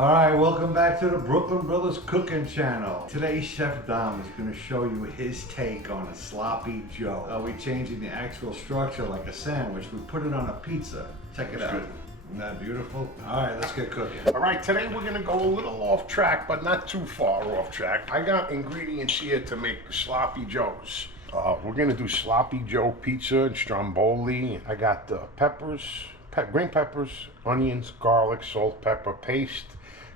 All right, welcome back to the Brooklyn Brothers Cooking Channel. Today, Chef Dom is going to show you his take on a sloppy Joe. We're changing the actual structure like a sandwich. We put it on a pizza. Check it out. Good. Isn't that beautiful? All right, let's get cooking. All right, today we're gonna go a little off track, but not too far off track. I got ingredients here to make sloppy joes. We're gonna do sloppy Joe pizza and stromboli. I got peppers, green peppers, onions, garlic, salt, pepper paste,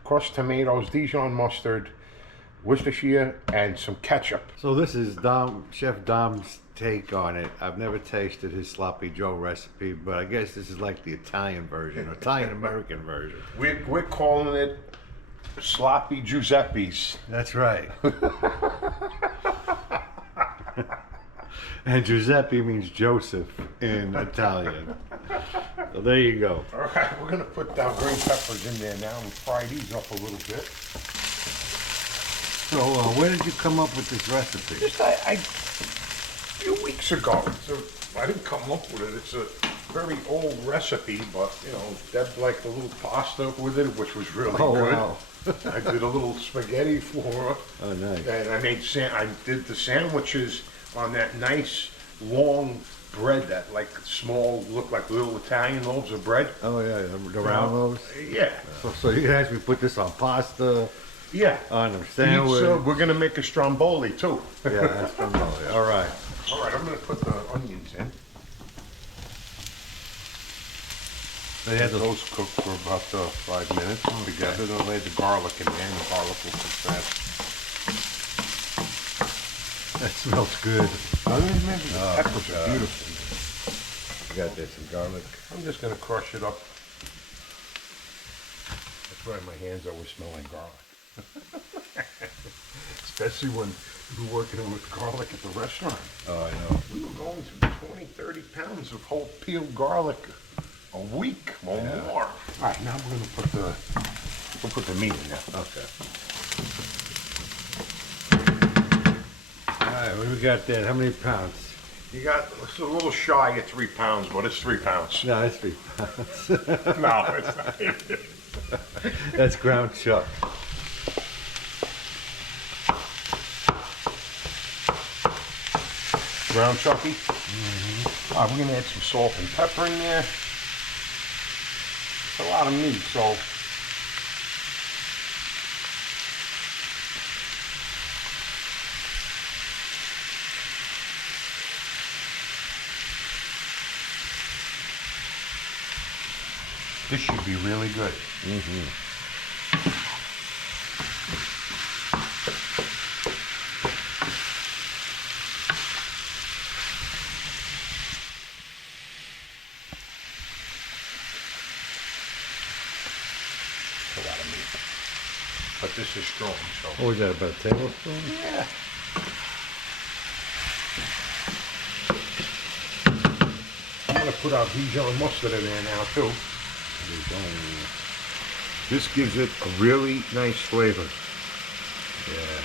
crushed tomatoes, Dijon mustard, Worcestershire, and some ketchup. So this is Chef Dom's take on it. I've never tasted his sloppy Joe recipe, but I guess this is like the Italian version, Italian-American version. We're calling it sloppy Giuseppe's. That's right. And Giuseppe means Joseph in Italian. So there you go. All right, we're gonna put down green peppers in there now and fry these up a little bit. So where did you come up with this recipe? Just a few weeks ago. So I didn't come up with it. It's a very old recipe, but you know, Deb liked a little pasta with it, which was really good. Wow. I did a little spaghetti for her. Oh, nice. And I did the sandwiches on that nice long bread that look like little Italian loaves of bread. Oh yeah, the round loaves. Yeah. So you can actually put this on pasta. Yeah. On a sandwich. So we're gonna make a stromboli too. Yeah, that's stromboli. All right. All right, I'm gonna put the onions in. They had Those cook for about 5 minutes together. Then lay the garlic in there, and the garlic will cook fast. That smells good. The peppers are beautiful. You got there some garlic. I'm just gonna crush it up. That's why my hands always smell like garlic. Especially when you're working with garlic at the restaurant. Oh, I know. We were going through 20, 30 pounds of whole peeled garlic a week or more. All right, now we're gonna put the meat in there. Okay. All right, what do we got there? How many pounds? You got, it's a little shy of 3 pounds, but it's 3 pounds. No, that's 3 pounds. No, it's not. That's ground chuck. Ground chucky. Mm-hmm. All right, we're gonna add some salt and pepper in there. It's a lot of meat, so this should be really good. Mm-hmm. A lot of meat, but this is strong, so. What was that, about a tablespoon? Yeah. I'm gonna put our Dijon mustard in there now too. This gives it a really nice flavor. Yeah.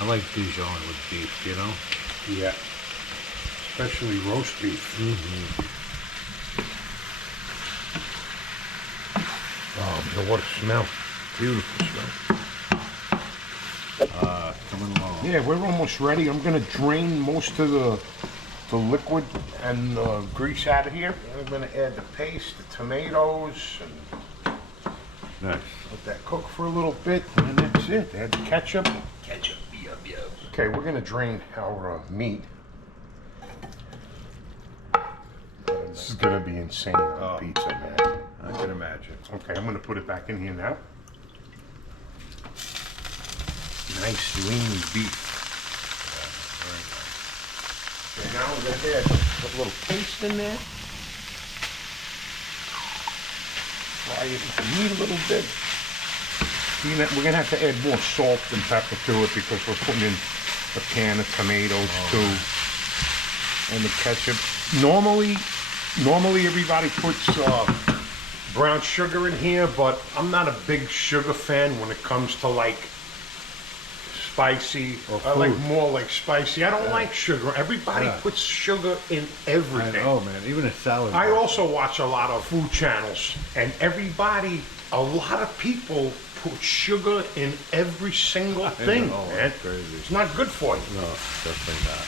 I like Dijon with beef, you know? Yeah. Especially roast beef. Mm-hmm. Oh, man, what a smell. Beautiful smell. Coming along. Yeah, we're almost ready. I'm gonna drain most of the liquid and grease out of here. I'm gonna add the paste, the tomatoes, and Nice. let that cook for a little bit, and that's it. Add the ketchup. Ketchup, yum, yum. Okay, we're gonna drain our meat. This is gonna be insane on pizza, man. I can imagine. Okay, I'm gonna put it back in here now. Nice lean beef. Okay, now we're gonna add a little paste in there. Fry it with the meat a little bit. We're gonna have to add more salt and pepper to it because we're putting in a can of tomatoes too, and the ketchup. Normally everybody puts brown sugar in here, but I'm not a big sugar fan when it comes to like spicy. I like more like spicy. I don't like sugar. Everybody puts sugar in everything. Oh man, even a salad. I also watch a lot of food channels, and everybody A lot of people put sugar in every single thing, know, man. that's crazy. It's not good for you. No, definitely not.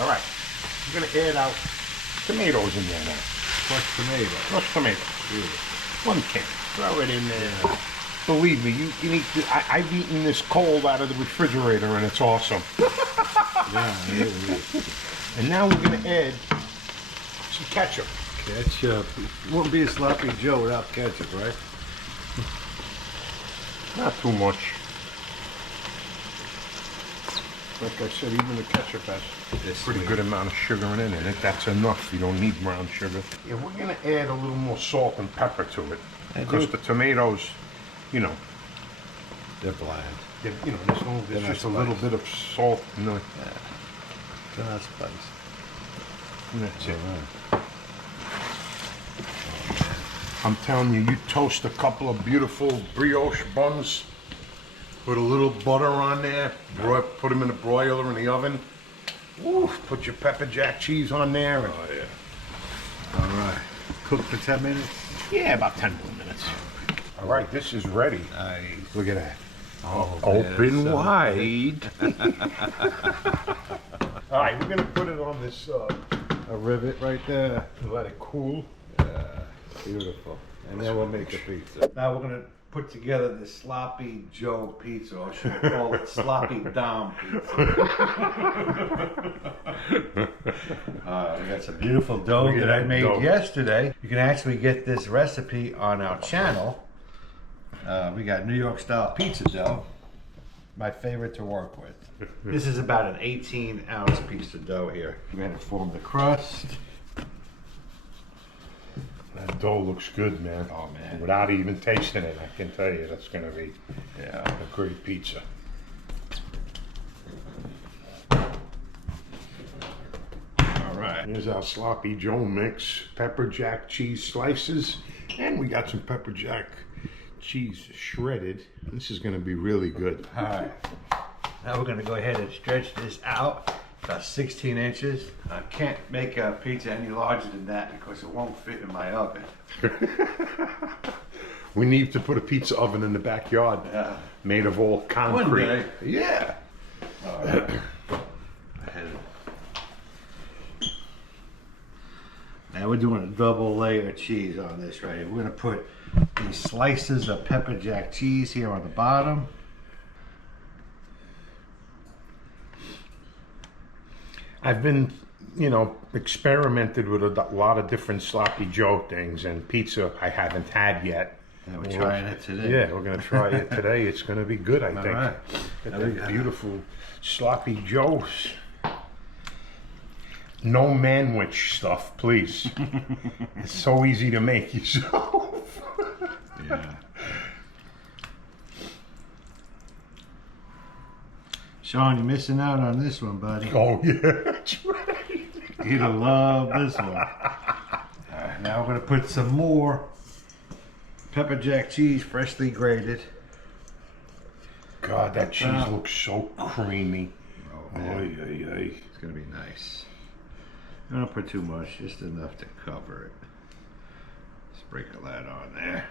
All right, we're gonna add our tomatoes in there now. Crushed tomato. Crushed tomato. Beautiful. 1 can. Throw it in there. Believe me, you can eat this. I've eaten this cold out of the refrigerator, and it's awesome. Yeah, it is. And now we're gonna add some ketchup. Ketchup. It wouldn't be a sloppy Joe without ketchup, right? Not too much. Like I said, even the ketchup has a pretty good amount of sugar in it. That's enough. You don't need brown sugar. Yeah, we're gonna add a little more salt and pepper to it because the tomatoes, you know, They're bland. there's just a little bit of salt in the. They're not spicy. And that's it. Right. I'm telling you, you toast a couple of beautiful brioche buns, put a little butter on there, put them in the broiler in the oven. Woo, put your pepper jack cheese on there. And, Oh, yeah. All right. Cook for 10 minutes? yeah, about 10 more minutes. All right, this is ready. Nice. Look at that. Oh, Open man, so wide. All right, we're gonna put it on this. a rivet right there. Let it cool. Beautiful. And then we'll make the pizza. Now we're gonna put together the Sloppy Joe pizza, or should we call it Sloppy Dom pizza? We got some beautiful dough that I made yesterday. You can actually get this recipe on our channel. We got New York style pizza dough. My favorite to work with. This is about an 18-ounce piece of dough here. We're gonna form the crust. That dough looks good, man. Oh, man. Without even tasting it, I can tell you that's gonna be Yeah. a great pizza. All right. Here's our sloppy Joe mix. Pepper jack cheese slices, and we got some pepper jack cheese shredded. This is gonna be really good. All right. Now we're gonna go ahead and stretch this out about 16 inches. I can't make a pizza any larger than that because it won't fit in my oven. We need to put a pizza oven in the backyard, Yeah. made of all concrete. One day. Yeah. All right. Now we're doing a double layer of cheese on this right here. We're gonna put these slices of pepper jack cheese here on the bottom. I've been, experimented with a lot of different sloppy Joe things, and pizza I haven't had yet. Yeah, we're trying it today. Yeah, we're gonna try it today. It's gonna be good, I think. right. Got that beautiful sloppy Joes. No manwich stuff, please. It's so easy to make yourself. Yeah. Sean, you're missing out on this one, buddy. Oh yeah, that's right. You'd love this one. All right, now we're gonna put some more pepper jack cheese, freshly grated. God, that cheese looks so creamy. Oh, man. It's gonna be nice. I don't put too much, just enough to cover it. Sprinkle that on there.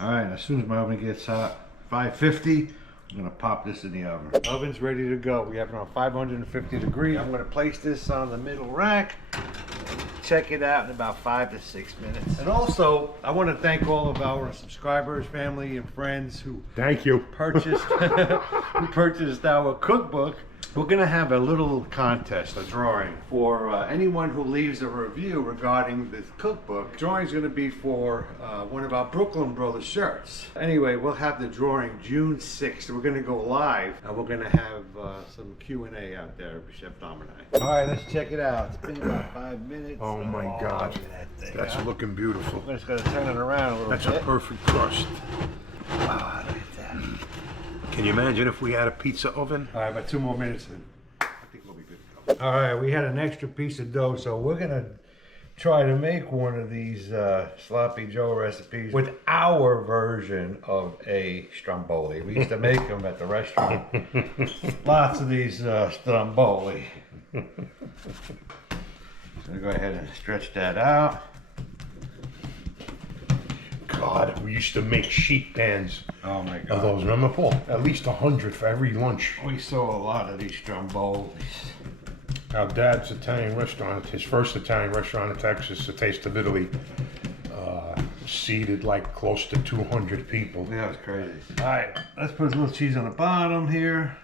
All right, as soon as my oven gets hot, 550, I'm gonna pop this in the oven. Oven's ready to go. We have it on 550 degrees. I'm gonna place this on the middle rack. Check it out in about 5 to 6 minutes. And also, I want to thank all of our subscribers, family, and friends who Thank you. purchased our cookbook. We're gonna have a little contest, a drawing, for anyone who leaves a review regarding this cookbook. Drawing's gonna be for one of our Brooklyn Brothers shirts. Anyway, we'll have the drawing June 6th. We're gonna go live, and we're gonna have some Q&A out there with Chef Dom and I. All right, let's check it out. It's been about 5 minutes. Oh my God, look at that thing, that's huh? looking beautiful. We're just gonna turn it around a little That's bit. a perfect crust. Wow, look at that. Can you imagine if we had a pizza oven? All right, about 2 more minutes and I think we'll be good to go. All right, we had an extra piece of dough, so we're gonna try to make one of these Sloppy Joe recipes with our version of a stromboli. We used to make them at the restaurant. Lots of these stromboli. So go ahead and stretch that out. God, we used to make sheet pans Oh my of God. those. Remember, Paul? At least 100 for every lunch. We saw a lot of these strombolis. Our dad's Italian restaurant, his first Italian restaurant in Texas, The Taste of Italy, seated like close to 200 people. Yeah, it was crazy. All right, let's put a little cheese on the bottom here.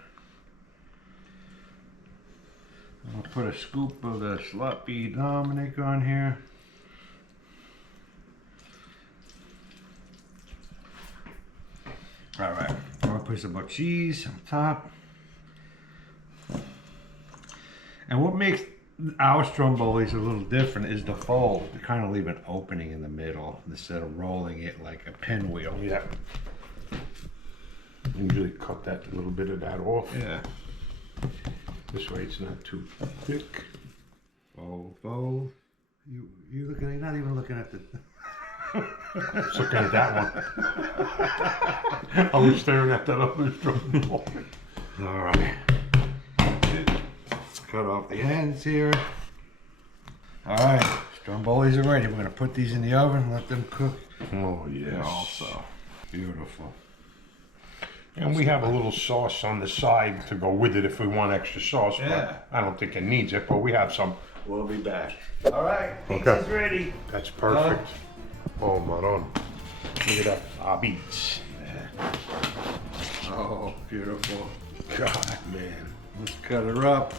I'll put a scoop of the sloppy Dominic on here. All right, I'm gonna put some more cheese on top. And what makes our strombolis a little different is the fold. We kind of leave an opening in the middle instead of rolling it like a pinwheel. Yeah. Usually cut that a little bit of that off. Yeah. This way it's not too thick. Fold, fold. You looking? You're not even looking at the. Let's look at that one. I was staring at that other stromboli. All right. Cut off the ends here. All right, strombolis are ready. We're gonna put these in the oven, let them cook. Oh yes. Also, beautiful. And we have a little sauce on the side to go with it if we want extra sauce. Yeah. But I don't think it needs it, but we have some. We'll be back. All right, Okay. pizza's ready. That's perfect. Oh, Maron. Look at that. Beats. Oh, beautiful. God, man. Let's cut her up.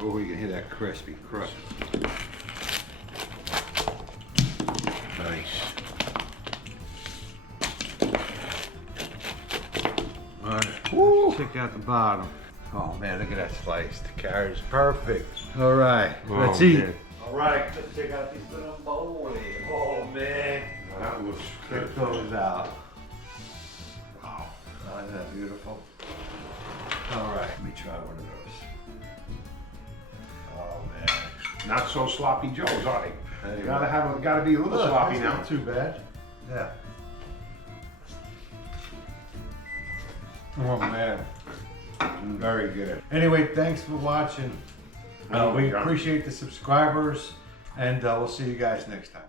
Oh, you can hear that crispy crust. Nice. All right. Woo. Check out the bottom. Oh man, look at that slice. The carrot's perfect. All right, let's eat. Man. All right, let's check out these little bowls. Oh man, That looks check good. those out. Wow, isn't that beautiful? All right, let me try one of those. Oh man, Not so sloppy Joes, are they? Anyway. Gotta be a little sloppy that's now. not too bad. Yeah. Oh man, very good. Anyway, thanks for watching. We appreciate the subscribers, and we'll see you guys next time.